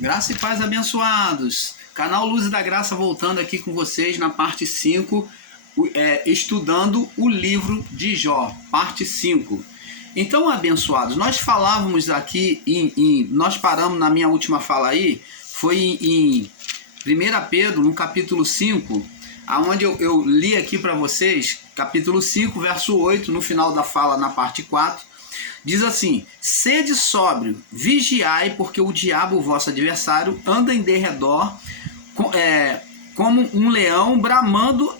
Graça e paz, abençoados. Canal Luz da Graça voltando aqui com vocês na parte 5, estudando o livro de Jó, parte 5. Então, abençoados, nós falávamos aqui, nós paramos na minha última fala aí, foi em 1 Pedro, no capítulo 5, aonde eu li aqui para vocês, capítulo 5, verso 8, no final da fala, na parte 4, diz assim: sede sóbrio, vigiai, porque o diabo, vosso adversário, anda em derredor, como um leão bramando,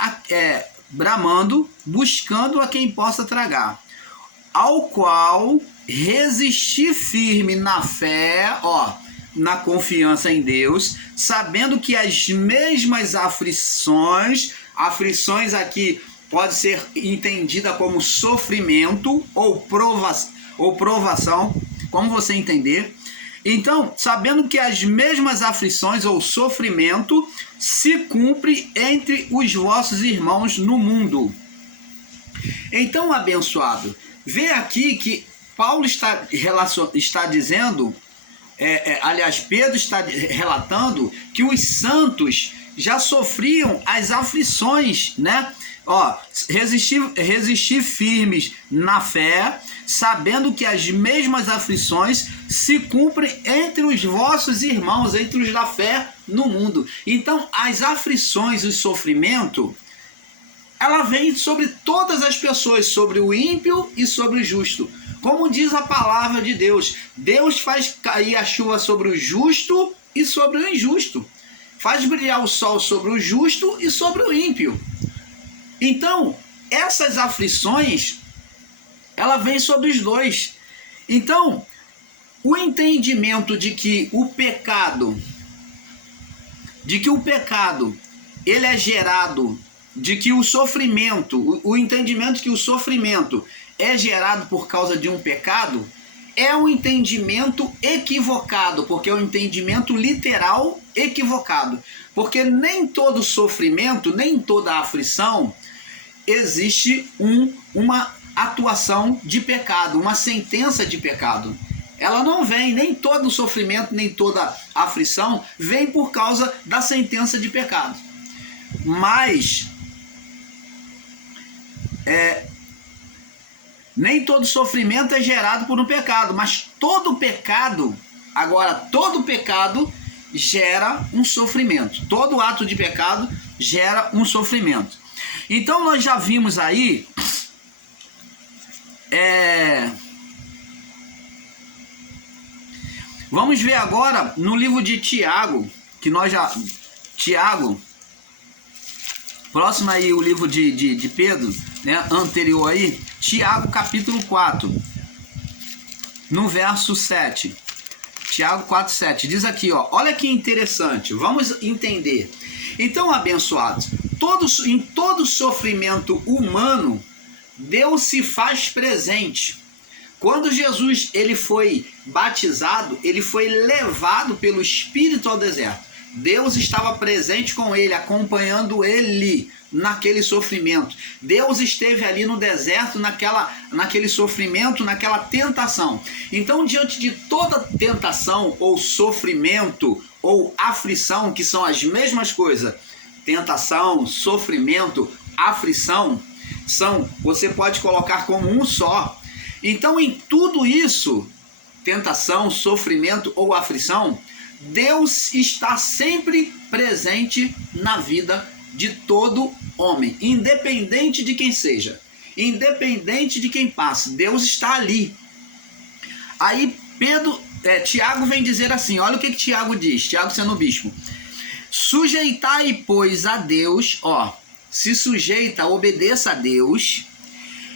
buscando a quem possa tragar, ao qual resistir firme na fé, na confiança em Deus, sabendo que as mesmas aflições aqui pode ser entendida como sofrimento ou provação, como você entender. Então, sabendo que as mesmas aflições ou sofrimento se cumpre entre os vossos irmãos no mundo. Então, abençoado, vê aqui que Paulo está dizendo, aliás, Pedro está relatando que os santos já sofriam as aflições, né? Resistir firmes na fé, sabendo que as mesmas aflições se cumprem entre os vossos irmãos, entre os da fé no mundo. Então, as aflições e o sofrimento, ela vem sobre todas as pessoas, sobre o ímpio e sobre o justo. Como diz a palavra de Deus, Deus faz cair a chuva sobre o justo e sobre o injusto. Faz brilhar o sol sobre o justo e sobre o ímpio. Então, essas aflições, ela vem sobre os dois. Então, o entendimento de que o pecado, ele é gerado, de que o sofrimento, o entendimento que o sofrimento é gerado por causa de um pecado, é um entendimento equivocado, porque é um entendimento literal equivocado. Porque nem todo sofrimento, nem toda aflição, existe uma atuação de pecado, uma sentença de pecado. Ela não vem, nem todo sofrimento, nem toda aflição vem por causa da sentença de pecado. Mas nem todo sofrimento é gerado por um pecado, mas todo pecado gera um sofrimento. Todo ato de pecado gera um sofrimento. Então nós já vimos aí vamos ver agora no livro de Tiago, Tiago, próximo aí o livro de Pedro, né, anterior aí, Tiago capítulo 4, no verso 7. Tiago 4, 7, diz aqui, olha que interessante, vamos entender. Então, abençoados, em todo sofrimento humano, Deus se faz presente. Quando Jesus ele foi batizado, ele foi levado pelo Espírito ao deserto. Deus estava presente com ele, acompanhando ele naquele sofrimento. Deus esteve ali no deserto, naquele sofrimento, naquela tentação. Então, diante de toda tentação ou sofrimento ou aflição, que são as mesmas coisas, tentação, sofrimento, aflição, você pode colocar como um só. Então, em tudo isso, tentação, sofrimento ou aflição, Deus está sempre presente na vida de todo homem, independente de quem seja, independente de quem passe, Deus está ali. Aí Tiago vem dizer assim, olha o que Tiago diz, Tiago sendo bispo: sujeitai, pois, a Deus, se sujeita, obedeça a Deus,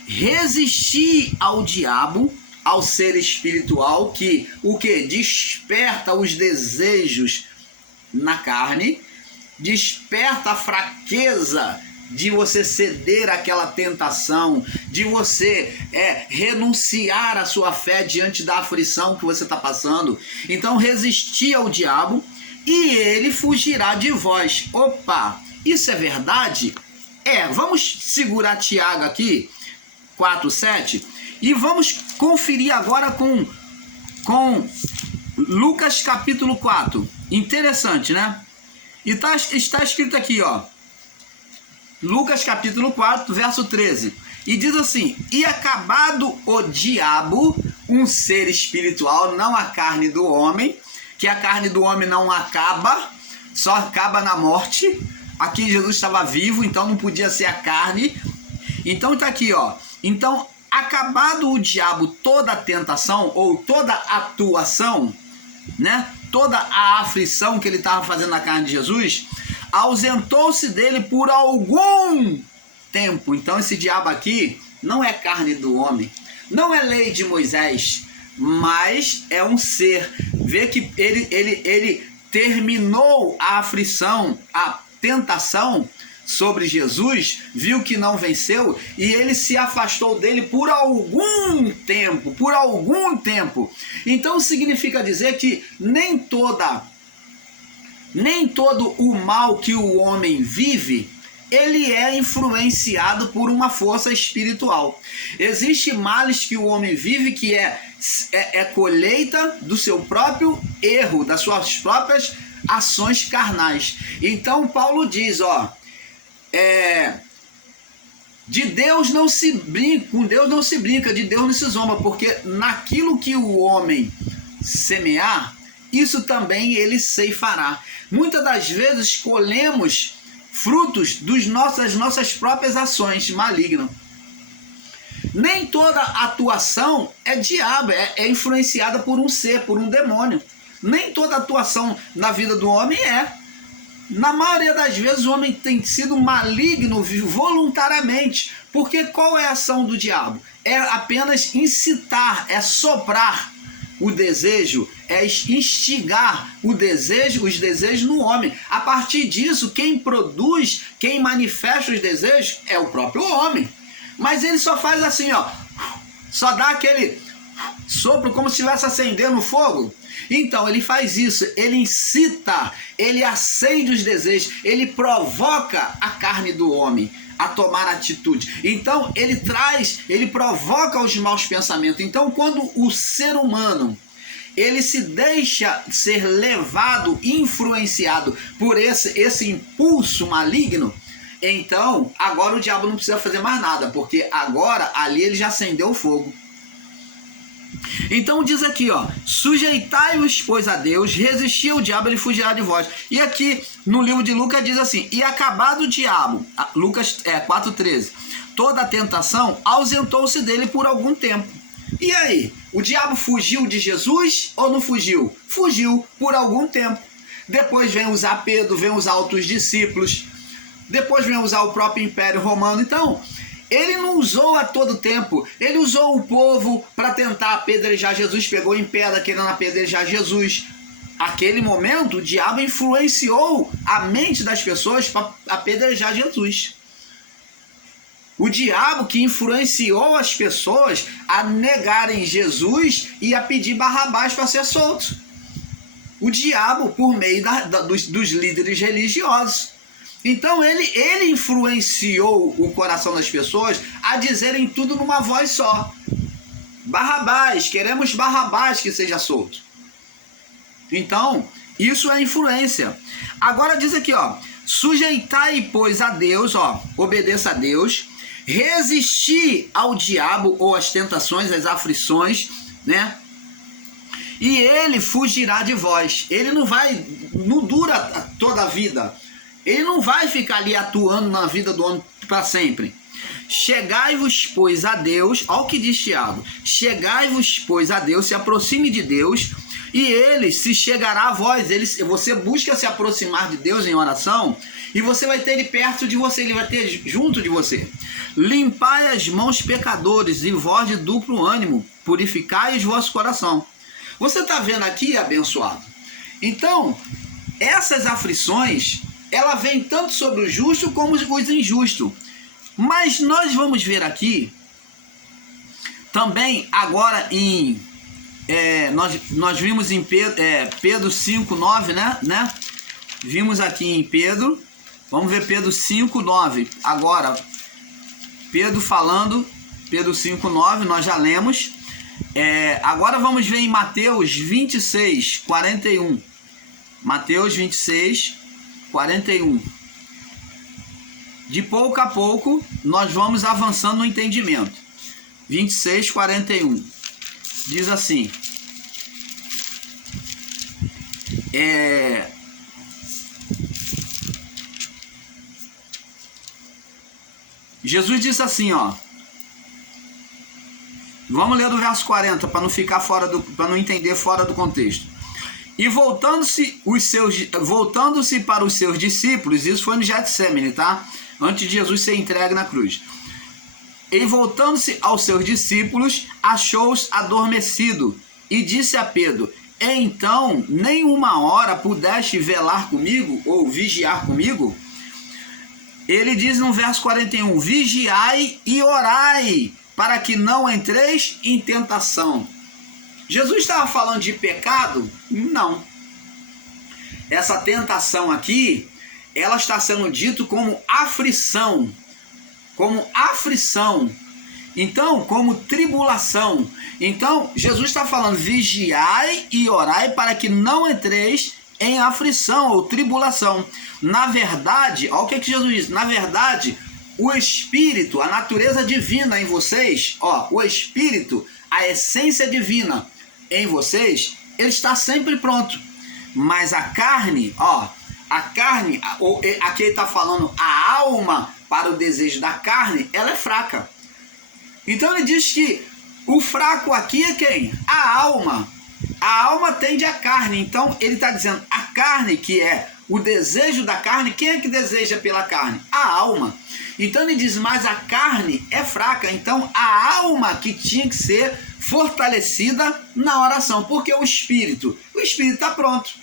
resistir ao diabo, ao ser espiritual, que desperta os desejos na carne, desperta a fraqueza de você ceder àquela tentação, de você renunciar à sua fé diante da aflição que você está passando. Então, resistir ao diabo e ele fugirá de vós. Opa, isso é verdade? Vamos segurar Tiago aqui, 4, 7, e vamos conferir agora com Lucas capítulo 4. Interessante, né? E está escrito aqui, ó. Lucas capítulo 4, verso 13. E diz assim: e acabado o diabo, um ser espiritual, não a carne do homem, que a carne do homem não acaba, só acaba na morte. Aqui Jesus estava vivo, então não podia ser a carne. Então está aqui, ó. Então, acabado o diabo, toda a tentação ou toda a atuação, né? Toda a aflição que ele estava fazendo na carne de Jesus, ausentou-se dele por algum tempo. Então esse diabo aqui não é carne do homem, não é lei de Moisés, mas é um ser. Vê que ele terminou a aflição, a tentação sobre Jesus, viu que não venceu e ele se afastou dele por algum tempo, Então significa dizer que nem todo o mal que o homem vive, ele é influenciado por uma força espiritual. Existem males que o homem vive que é colheita do seu próprio erro, das suas próprias ações carnais. Então Paulo diz, ó, de Deus não se brinca, com Deus não se brinca, de Deus não se zomba, porque naquilo que o homem semear, isso também ele ceifará. Muitas das vezes colhemos frutos das nossas próprias ações malignas. Nem toda atuação é diabo, é influenciada por um ser, por um demônio. Nem toda atuação na vida do homem é. Na maioria das vezes o homem tem sido maligno voluntariamente, porque qual é a ação do diabo? É apenas incitar, é soprar o desejo, é instigar os desejos no homem. A partir disso, quem produz, quem manifesta os desejos é o próprio homem. Mas ele só faz assim, ó, só dá aquele sopro como se estivesse acendendo fogo. Então ele faz isso, ele incita, ele acende os desejos, ele provoca a carne do homem a tomar atitude. Então ele provoca os maus pensamentos. Então quando o ser humano ele se deixa ser levado, influenciado por esse impulso maligno, então agora o diabo não precisa fazer mais nada, porque agora ali ele já acendeu o fogo. Então diz aqui, ó, sujeitai-vos, pois, a Deus, resisti ao diabo, ele fugirá de vós. E aqui no livro de Lucas diz assim: e acabado o diabo, Lucas 4,13, toda a tentação, ausentou-se dele por algum tempo. E aí, o diabo fugiu de Jesus ou não fugiu? Fugiu por algum tempo. Depois vem usar Pedro, vem usar outros discípulos, depois vem usar o próprio Império Romano. Então ele não usou a todo tempo, ele usou o povo para tentar apedrejar Jesus, pegou em pedra querendo apedrejar Jesus. Aquele momento, o diabo influenciou a mente das pessoas para apedrejar Jesus. O diabo que influenciou as pessoas a negarem Jesus e a pedir Barrabás para ser solto. O diabo por meio dos líderes religiosos. Então ele influenciou o coração das pessoas a dizerem tudo numa voz só: Barrabás, queremos Barrabás que seja solto. Então, isso é influência. Agora diz aqui, ó, sujeitai, pois, a Deus, ó, obedeça a Deus, resistir ao diabo ou às tentações, às aflições, né? E ele fugirá de vós. Ele não dura toda a vida. Ele não vai ficar ali atuando na vida do homem para sempre. Chegai-vos, pois, a Deus, olha o que diz Tiago, chegai-vos, pois, a Deus, se aproxime de Deus, e ele se chegará a vós. Você busca se aproximar de Deus em oração, e você vai ter ele perto de você, ele vai ter junto de você. Limpai as mãos, pecadores, e vós de duplo ânimo, purificai os vosso coração. Você está vendo aqui, abençoado? Então, essas aflições, ela vem tanto sobre o justo como os injustos. Mas nós vamos ver aqui, também agora em... nós vimos em Pedro 5,9, né? Vimos aqui em Pedro. Vamos ver Pedro 5,9. Agora, Pedro falando, Pedro 5,9, nós já lemos. Agora vamos ver em Mateus 26, 41. Mateus 26, 41. De pouco a pouco, nós vamos avançando no entendimento. 26, 41. Diz assim. Jesus disse assim, ó. Vamos ler do verso 40 para não ficar para não entender fora do contexto. E voltando-se para os seus discípulos, isso foi no Getsêmani, tá? Antes de Jesus ser entregue na cruz. E voltando-se aos seus discípulos, achou-os adormecido e disse a Pedro: então, nem uma hora pudeste velar comigo ou vigiar comigo? Ele diz no verso 41, vigiai e orai, para que não entreis em tentação. Jesus estava falando de pecado? Não. Essa tentação aqui, ela está sendo dito como aflição. Como aflição. Então, como tribulação. Então, Jesus está falando, vigiai e orai para que não entreis em aflição ou tribulação. Na verdade, olha o que Jesus diz. Na verdade, o Espírito, a natureza divina em vocês, o Espírito, a essência divina em vocês, ele está sempre pronto. Mas a carne, aqui ele está falando, a alma para o desejo da carne, ela é fraca. Então ele diz que o fraco aqui é quem? A alma. A alma tende à carne. Então ele está dizendo, a carne que é o desejo da carne, quem é que deseja pela carne? A alma. Então ele diz, mas a carne é fraca. Então a alma que tinha que ser fortalecida na oração. Porque o Espírito está pronto.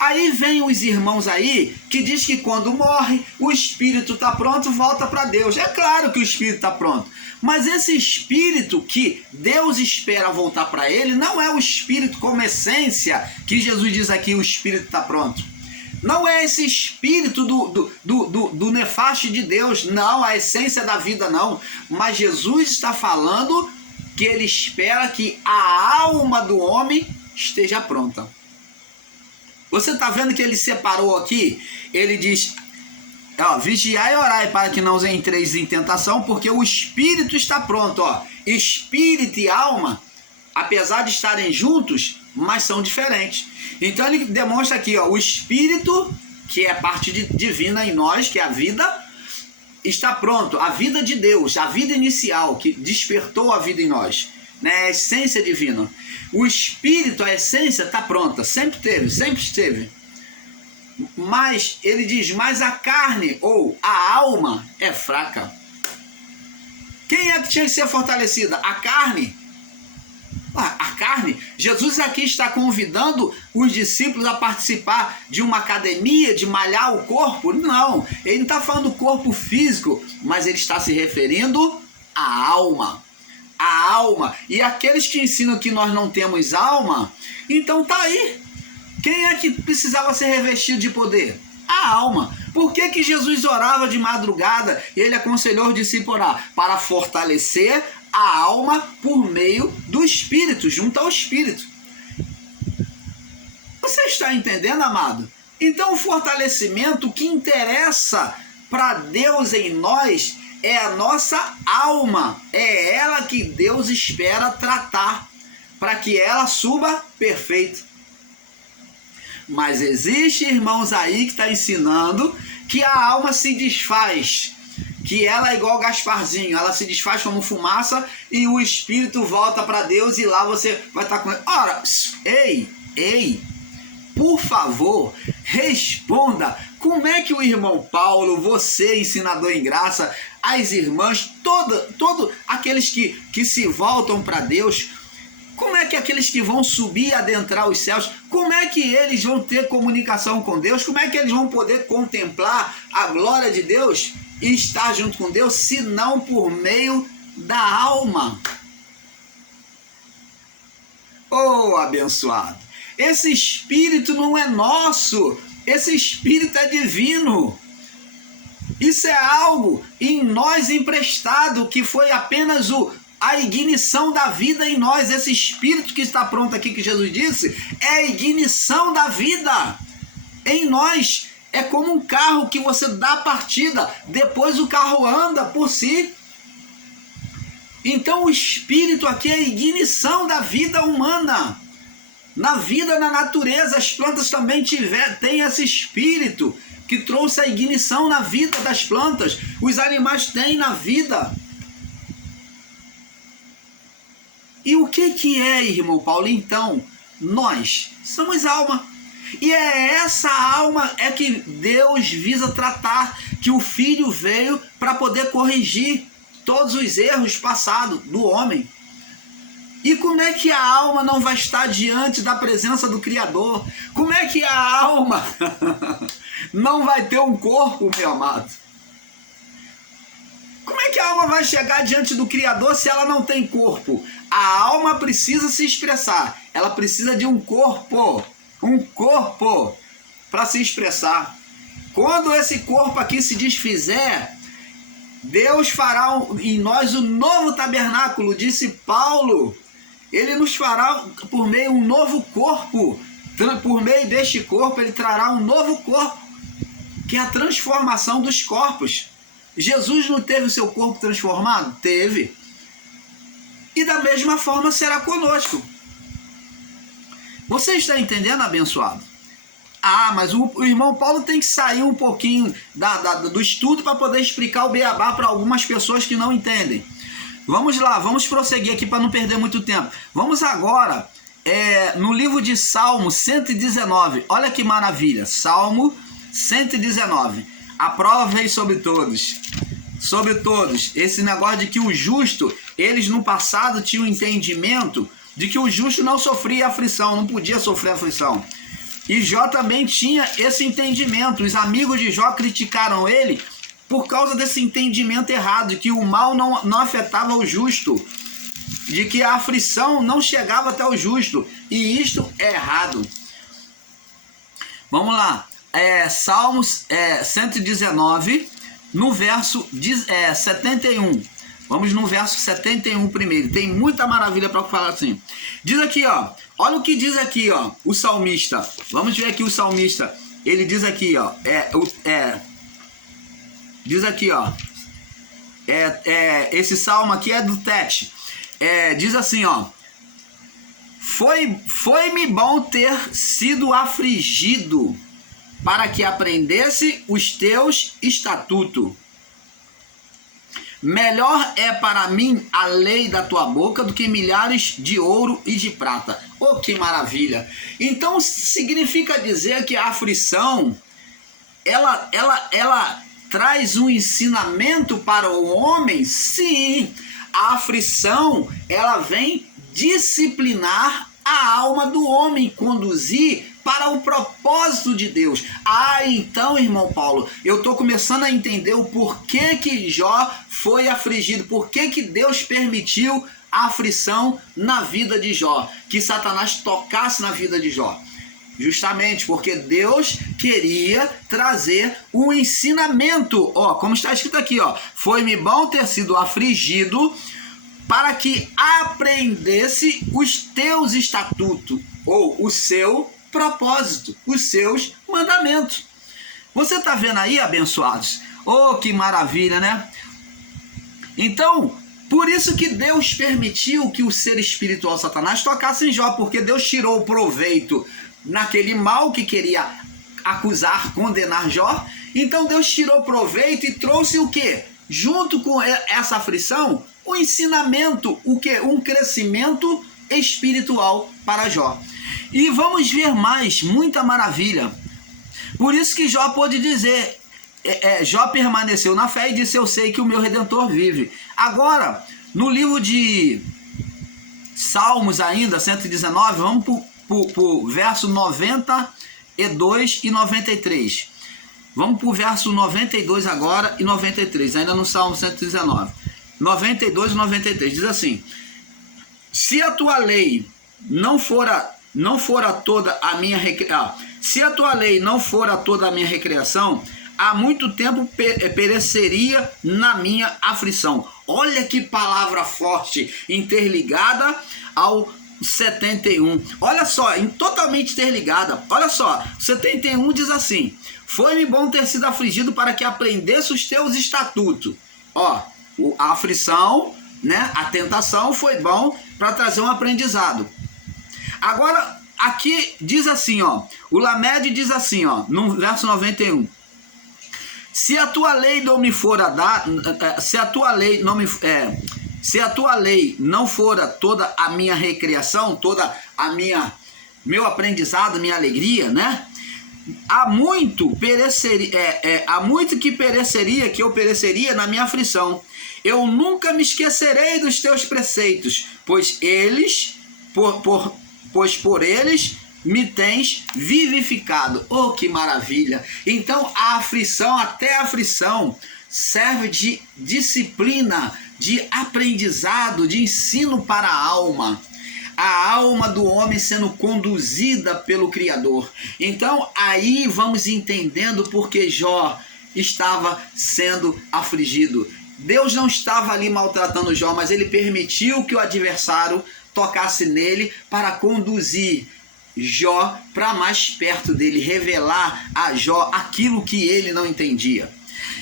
Aí vem os irmãos aí que diz que quando morre, o Espírito está pronto, volta para Deus. É claro que o Espírito está pronto. Mas esse Espírito que Deus espera voltar para ele, não é o Espírito como essência, que Jesus diz aqui, o Espírito está pronto. Não é esse Espírito do nefaste de Deus, não, a essência da vida não. Mas Jesus está falando que ele espera que a alma do homem esteja pronta. Você está vendo que ele separou aqui? Ele diz, vigiai e orai para que não entreis em tentação, porque o Espírito está pronto. Espírito e alma, apesar de estarem juntos, mas são diferentes. Então ele demonstra aqui, o Espírito, que é a parte divina em nós, que é a vida, está pronto. A vida de Deus, a vida inicial, que despertou a vida em nós, né? A essência divina. O Espírito, a essência, está pronta. Sempre teve, sempre esteve. Mas, ele diz, mas a carne ou a alma é fraca. Quem é que tinha que ser fortalecida? A carne. A carne. Jesus aqui está convidando os discípulos a participar de uma academia, de malhar o corpo. Não, ele não está falando do corpo físico, mas ele está se referindo à alma. A alma. E aqueles que ensinam que nós não temos alma, então tá aí. Quem é que precisava ser revestido de poder? A alma. Por que Jesus orava de madrugada e ele aconselhou os discípulos a orar? Para fortalecer a alma por meio do Espírito, junto ao Espírito. Você está entendendo, amado? Então o fortalecimento que interessa para Deus em nós é a nossa alma, é ela que Deus espera tratar, para que ela suba perfeita. Mas existe irmãos aí que está ensinando que a alma se desfaz, que ela é igual Gasparzinho, ela se desfaz como fumaça e o Espírito volta para Deus e lá você vai estar com ele. Ora, ei, por favor, responda. Como é que o irmão Paulo, você, ensinador em graça, as irmãs, todo aqueles que se voltam para Deus, como é que aqueles que vão subir e adentrar os céus, como é que eles vão ter comunicação com Deus? Como é que eles vão poder contemplar a glória de Deus e estar junto com Deus, se não por meio da alma? Oh, abençoado! Esse Espírito não é nosso, esse Espírito é divino. Isso é algo em nós emprestado, que foi apenas a ignição da vida em nós. Esse Espírito que está pronto aqui, que Jesus disse, é a ignição da vida em nós. É como um carro que você dá partida, depois o carro anda por si. Então o Espírito aqui é a ignição da vida humana. Na vida, na natureza, as plantas também têm esse Espírito que trouxe a ignição na vida das plantas. Os animais têm na vida. E o que é, irmão Paulo? Então, nós somos alma. E é essa alma é que Deus visa tratar, que o Filho veio para poder corrigir todos os erros passados do homem. E como é que a alma não vai estar diante da presença do Criador? Como é que a alma não vai ter um corpo, meu amado? Como é que a alma vai chegar diante do Criador se ela não tem corpo? A alma precisa se expressar. Ela precisa de um corpo para se expressar. Quando esse corpo aqui se desfizer, Deus fará em nós um novo tabernáculo, disse Paulo. Ele nos fará por meio um novo corpo. Por meio deste corpo, ele trará um novo corpo, que é a transformação dos corpos. Jesus não teve o seu corpo transformado? Teve. E da mesma forma será conosco. Você está entendendo, abençoado? Ah, mas o irmão Paulo tem que sair um pouquinho do estudo para poder explicar o beabá para algumas pessoas que não entendem. Vamos lá, vamos prosseguir aqui para não perder muito tempo. Vamos agora no livro de Salmo 119. Olha que maravilha. Salmo 119. A prova veio sobre todos. Sobre todos. Esse negócio de que o justo, eles no passado tinham entendimento de que o justo não sofria aflição, não podia sofrer aflição. E Jó também tinha esse entendimento. Os amigos de Jó criticaram ele por causa desse entendimento errado, de que o mal não afetava o justo, de que a aflição não chegava até o justo. E isto é errado. Vamos lá. Salmos 119, no verso 71. Vamos no verso 71 primeiro. Tem muita maravilha para falar assim. Diz aqui, ó. Olha o que diz aqui, ó. O salmista. Vamos ver aqui o salmista. Ele diz aqui, ó. Diz aqui, ó. Esse salmo aqui é do Tete. Diz assim, ó. Foi-me bom ter sido afligido, para que aprendesse os teus estatutos. Melhor é para mim a lei da tua boca do que milhares de ouro e de prata. Oh, que maravilha! Então significa dizer que a aflição, ela traz um ensinamento para o homem? Sim, a aflição, ela vem disciplinar a alma do homem, conduzir para o propósito de Deus. Então, irmão Paulo, eu estou começando a entender o porquê que Jó foi afligido, porquê que Deus permitiu a aflição na vida de Jó, que Satanás tocasse na vida de Jó. Justamente porque Deus queria trazer um ensinamento, ó, como está escrito aqui, ó, foi-me bom ter sido afligido para que aprendesse os teus estatutos, ou o seu propósito, os seus mandamentos. Você está vendo aí, abençoados? Oh, que maravilha, né? Então, por isso que Deus permitiu que o ser espiritual Satanás tocasse em Jó, porque Deus tirou o proveito naquele mal que queria acusar, condenar Jó. Então Deus tirou proveito e trouxe o quê? Junto com essa aflição, o ensinamento, o quê? Um crescimento espiritual para Jó. E vamos ver mais, muita maravilha. Por isso que Jó pôde dizer, Jó permaneceu na fé e disse, eu sei que o meu Redentor vive. Agora, no livro de Salmos ainda, 119, vamos para o verso 92 e 93. Vamos para o verso 92 agora e 93, ainda no Salmo 119. 92 e 93, diz assim, se a tua lei não fora toda a minha recreação, há muito tempo pereceria na minha aflição. Olha que palavra forte, interligada ao 71. Olha só, totalmente interligada. Olha só, 71 diz assim: foi-me bom ter sido afligido para que aprendesse os teus estatutos. Ó, a aflição, né, a tentação foi bom para trazer um aprendizado. Agora, aqui diz assim, ó, o Lamed diz assim, ó, no verso 91. Se a tua lei não me fora dar, se a tua lei não fora toda a minha recreação, toda a meu aprendizado, minha alegria, né? Há muito que eu pereceria na minha aflição. Eu nunca me esquecerei dos teus preceitos, pois por eles me tens vivificado. Oh, que maravilha! Então até a aflição serve de disciplina, de aprendizado, de ensino para a alma do homem sendo conduzida pelo Criador. Então aí vamos entendendo porque Jó estava sendo afligido. Deus não estava ali maltratando Jó, mas ele permitiu que o adversário tocasse nele para conduzir Jó para mais perto dele, revelar a Jó aquilo que ele não entendia.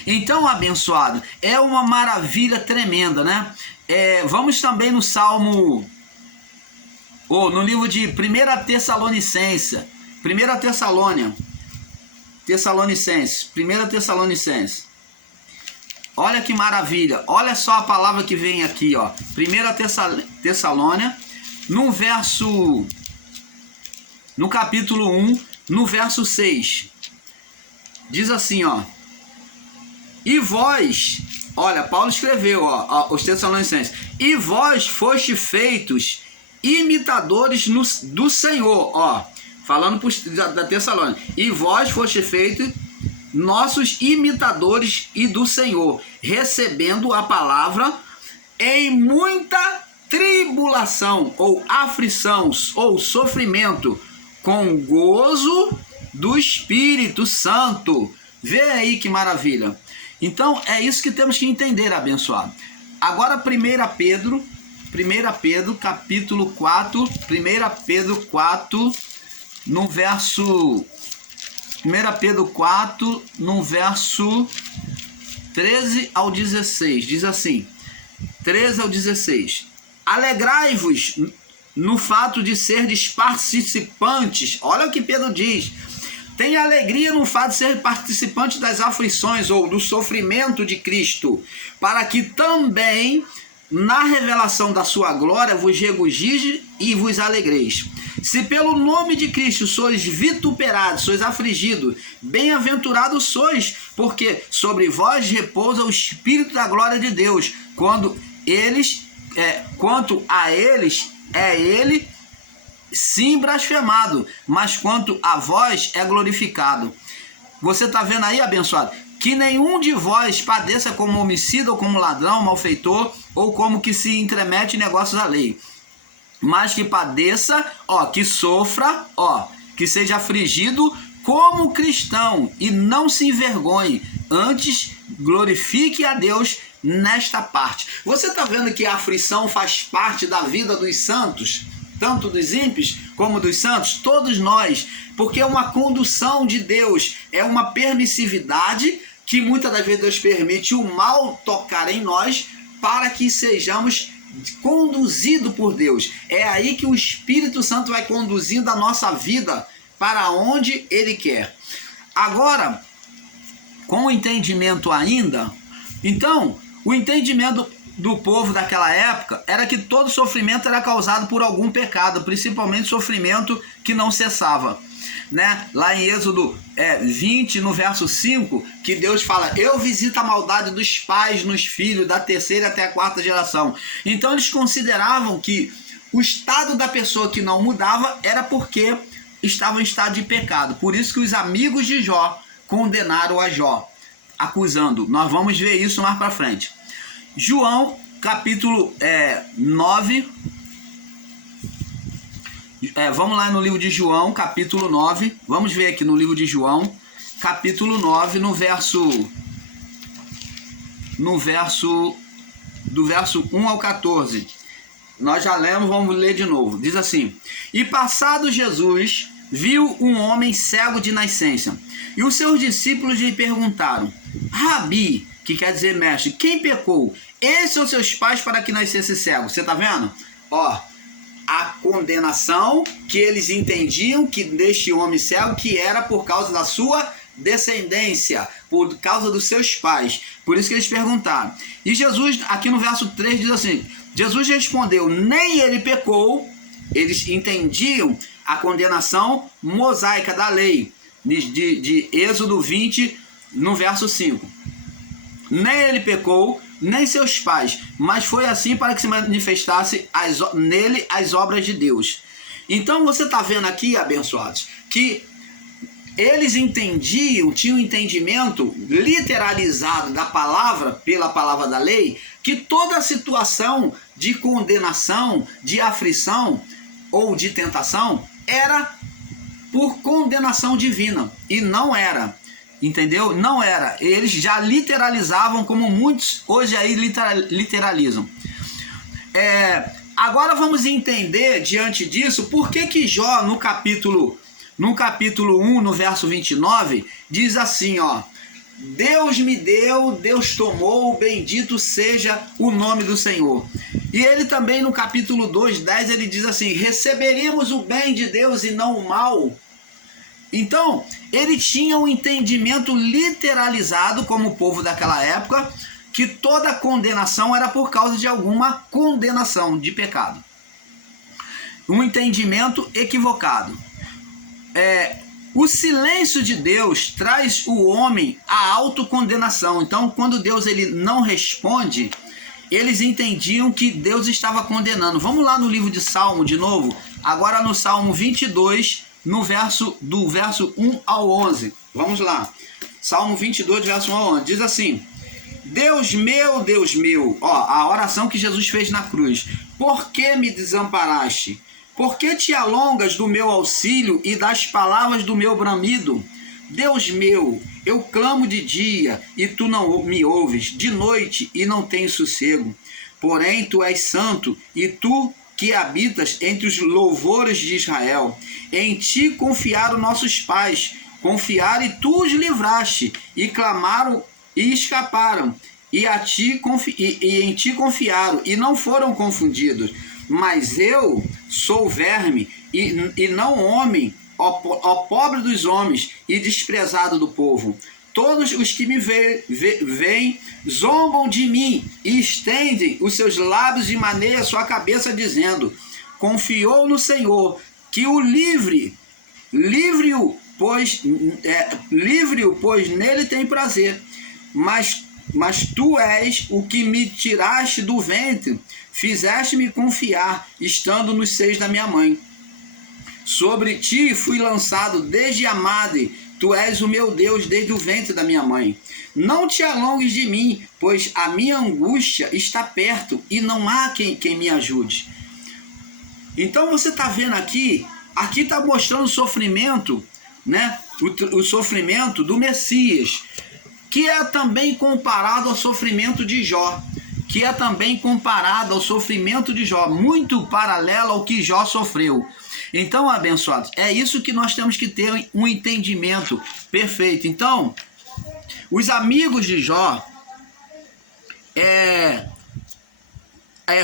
Então, abençoado, é uma maravilha tremenda, né? Vamos também no Salmo, no livro de 1 Tessalonicenses, 1 Tessalonicenses. Olha que maravilha, olha só a palavra que vem aqui, ó. 1 Tessalônia, no capítulo 1, no verso 6. Diz assim, ó. E vós, olha, Paulo escreveu, ó, os Tessalonicenses. E vós foste feitos imitadores do Senhor, ó. Falando da Tessalônia. E vós foste feitos nossos imitadores e do Senhor, recebendo a palavra em muita tribulação, ou aflição, ou sofrimento, com gozo do Espírito Santo. Vê aí que maravilha. Então é isso que temos que entender, abençoado. Agora 1 Pedro capítulo 4, 1 Pedro 4, no verso 13 ao 16, diz assim, 13 ao 16, alegrai-vos no fato de serdes participantes, olha o que Pedro diz, tem alegria no fato de ser participante das aflições ou do sofrimento de Cristo, para que também na revelação da sua glória vos regozije e vos alegreis. Se pelo nome de Cristo sois vituperados, sois afligidos, bem-aventurados sois, porque sobre vós repousa o Espírito da glória de Deus. Quanto a eles, é ele sim blasfemado, mas quanto a vós é glorificado. Você está vendo aí, abençoado? Que nenhum de vós padeça como homicida, ou como ladrão, malfeitor, ou como que se intromete em negócios da lei. Mas que padeça, que sofra, que seja afligido como cristão e não se envergonhe, antes glorifique a Deus nesta parte. Você está vendo que a aflição faz parte da vida dos santos, tanto dos ímpios como dos santos, todos nós, porque é uma condução de Deus, é uma permissividade que muitas das vezes Deus permite o mal tocar em nós para que sejamos conduzidos por Deus. É aí que o Espírito Santo vai conduzindo a nossa vida para onde Ele quer. Agora, com o entendimento ainda, então, o entendimento do povo daquela época era que todo sofrimento era causado por algum pecado, principalmente sofrimento que não cessava, né? Lá em Êxodo 20, no verso 5, que Deus fala, eu visito a maldade dos pais nos filhos, da terceira até a quarta geração. Então eles consideravam que o estado da pessoa que não mudava era porque estava em estado de pecado. Por isso que os amigos de Jó condenaram a Jó, acusando. Nós vamos ver isso mais para frente. João, capítulo 9. Vamos lá no livro de João, capítulo 9. Vamos ver aqui no livro de João, capítulo 9, do verso 1 ao 14. Nós já lemos, vamos ler de novo. Diz assim: E passado Jesus, viu um homem cego de nascença, e os seus discípulos lhe perguntaram: Rabi, que quer dizer mestre, quem pecou, esse ou seus pais, para que nascesse cego? Você está vendo? Ó, a condenação que eles entendiam que deste homem cego, que era por causa da sua descendência, por causa dos seus pais. Por isso que eles perguntaram. E Jesus, aqui no verso 3, diz assim: Jesus respondeu: nem ele pecou. Eles entendiam a condenação mosaica da lei, de Êxodo 20, no verso 5. Nem ele pecou, nem seus pais, mas foi assim para que se manifestasse nele as obras de Deus. Então você está vendo aqui, abençoados, que eles entendiam, tinham um entendimento literalizado da palavra, pela palavra da lei, que toda situação de condenação, de aflição ou de tentação era por condenação divina, e não era. Entendeu? Não era. Eles já literalizavam, como muitos hoje aí literalizam. Agora vamos entender, diante disso, por que Jó, no capítulo 1, no verso 29, diz assim, ó: Deus me deu, Deus tomou, bendito seja o nome do Senhor. E ele também, no capítulo 2, 10, ele diz assim: receberemos o bem de Deus e não o mal. Então, ele tinha um entendimento literalizado, como o povo daquela época, que toda condenação era por causa de alguma condenação de pecado. Um entendimento equivocado. O silêncio de Deus traz o homem à autocondenação. Então, quando Deus ele não responde, eles entendiam que Deus estava condenando. Vamos lá no livro de Salmo de novo, agora no Salmo 22, do verso 1 ao 11. Vamos lá. Salmo 22, verso 1 ao 11. Diz assim: Deus meu, ó, a oração que Jesus fez na cruz. Por que me desamparaste? Por que te alongas do meu auxílio e das palavras do meu bramido? Deus meu, eu clamo de dia e tu não me ouves, de noite e não tenho sossego. Porém tu és santo e tu que habitas entre os louvores de Israel. Em ti confiaram nossos pais, confiaram e tu os livraste, e clamaram e escaparam, e em ti confiaram e não foram confundidos. Mas eu sou verme e não homem, ó pobre dos homens e desprezado do povo. Todos os que me veem zombam de mim e estendem os seus lábios e maneiam a sua cabeça, dizendo: confiou no Senhor, que o livre-o, pois nele tem prazer. Mas tu és o que me tiraste do ventre, fizeste-me confiar, estando nos seios da minha mãe. Sobre ti fui lançado desde a madre, tu és o meu Deus desde o ventre da minha mãe. Não te alongues de mim, pois a minha angústia está perto e não há quem me ajude. Então você está vendo aqui está mostrando o sofrimento, né? O sofrimento do Messias, que é também comparado ao sofrimento de Jó, muito paralelo ao que Jó sofreu. Então, abençoados, é isso que nós temos que ter um entendimento perfeito. Então, os amigos de Jó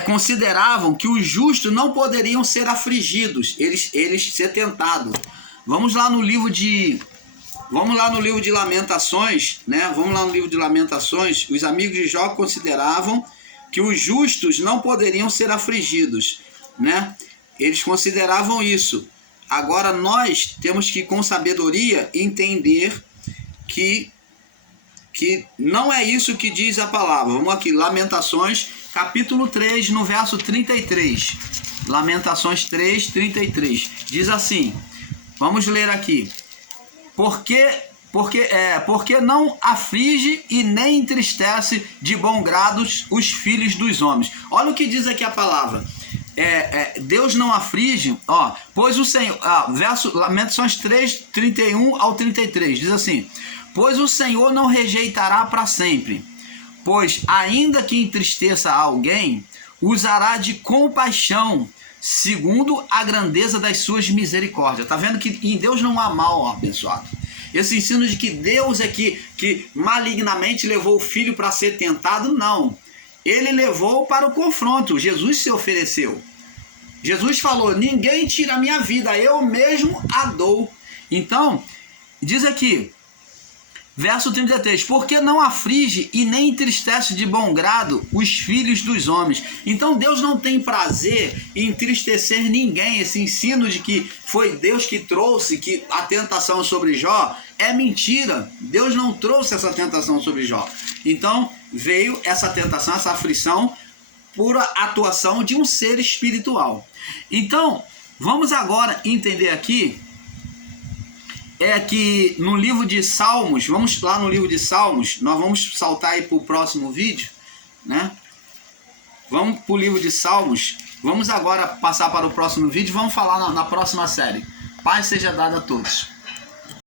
consideravam que os justos não poderiam ser afligidos, eles ser tentados. Vamos lá no livro de Lamentações, né? Vamos lá no livro de Lamentações. Os amigos de Jó consideravam que os justos não poderiam ser afligidos, né? Eles consideravam isso. Agora nós temos que, com sabedoria, entender que não é isso que diz a palavra. Vamos aqui, Lamentações, capítulo 3, no verso 33. Lamentações 3, 33. Diz assim, vamos ler aqui. Porque não aflige e nem entristece de bom grado os filhos dos homens. Olha o que diz aqui a palavra. Deus não aflige, ó, pois o Senhor, verso Lamentações 3, 31 ao 33, diz assim: pois o Senhor não rejeitará para sempre, pois ainda que entristeça alguém, usará de compaixão, segundo a grandeza das suas misericórdias. Tá vendo que em Deus não há mal, ó, abençoado. Esse ensino de que Deus é que malignamente levou o filho para ser tentado, não. Ele levou para o confronto. Jesus se ofereceu. Jesus falou: ninguém tira a minha vida, eu mesmo a dou. Então, diz aqui, verso 33, porque não aflige e nem entristece de bom grado os filhos dos homens. Então Deus não tem prazer em entristecer ninguém. Esse ensino de que foi Deus que trouxe que a tentação sobre Jó é mentira. Deus não trouxe essa tentação sobre Jó. Então veio essa tentação, essa aflição, por atuação de um ser espiritual. Então, vamos agora entender aqui, que no livro de Salmos, vamos lá no livro de Salmos, nós vamos saltar aí para o próximo vídeo, né? Vamos para o livro de Salmos, vamos agora passar para o próximo vídeo, vamos falar na próxima série. Paz seja dada a todos.